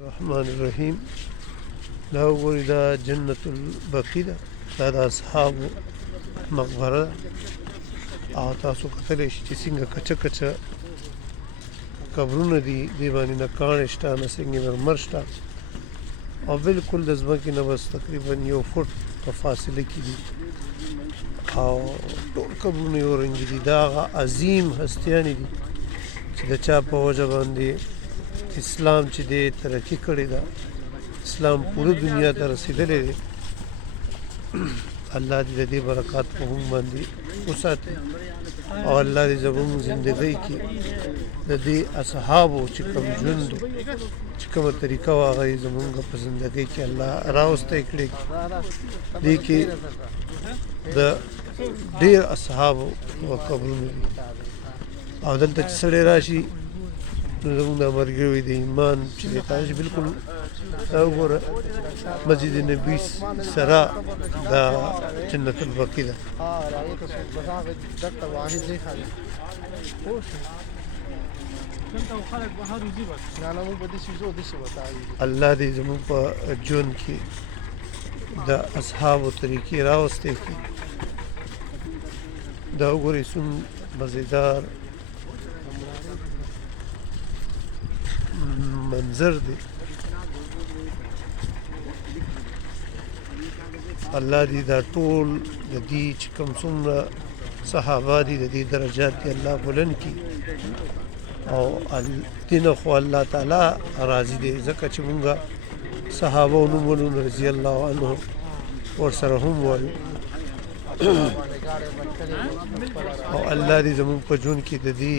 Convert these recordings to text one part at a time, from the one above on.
الرحمن الرحیم. دا وګورئ دا جنت البقیع ده، دا د اصحابو مقبره ده او تاسو کتلی شئ چې څنګه کچه کچه قبرونه دي، دې باندې نه کاڼې شته نه سنگ مرمر شته او بالکل د ځمکې نه بس تقریبا 1 فوټ په فاصله کې دي او ټول قبرونه یو رنګې دي. دا هغه عظیم هستیانې دي چې د چا په وجه باندې اسلام چې دی ترقي کړې ده، اسلام پوره دنیا ته رسېدلی دی. الله دې د دې برکات په موږ باندې وساتي او الله دې زموږ زندګۍ کې د دې اصحابو چې کوم ژوند چې کومه طریقه وه هغه یې زموږ په زندګۍ کې الله راوستی کړې. دې کې د ډېر اصحابو قبرونه دي او دلته چې سړی راشي نو زموږ دا ملګري د ایمان چې دی تاسو بالکل دا وګوره مسجد نبي سره دا جنت البقیع ده. الله دې زموږ په ژوند کې د اصحابو طریقې راوستې کړي. دا وګورئ څومره مزیدار منظر دی. الله دې دا ټول د دې چې کوم څومره صحابه دي د دې درجات دې الله بلند کړي او دې نه خو الله تعالی راضي دی ځکه چې مونږ صحابه نومونه رضي الله عنهم ورسره هم وایو او الله دې زموږ په ژوند کې د دې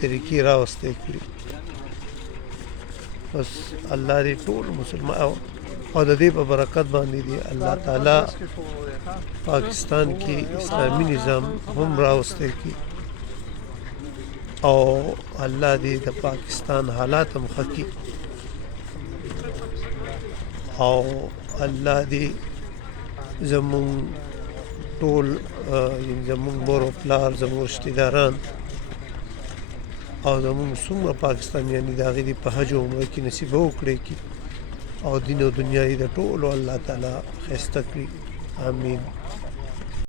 طریقې راوستې کړي. بس الله دې ټول مسلمان او د دې په برکت باندې دی الله تعالی پاکستان کې اسلامي نظام هم راوستی کی او الله دې د پاکستان حالات هم ښه کړي او الله دې زموږ ټول زموږ مور او پلار زموږ رشتې داران او زموږ څومره پاکستانیان دي د هغې دې په حج او عمره کې نصیبه وکړي او دین او دنیا یې د ټولو الله تعالی ښایسته کړي. آمین.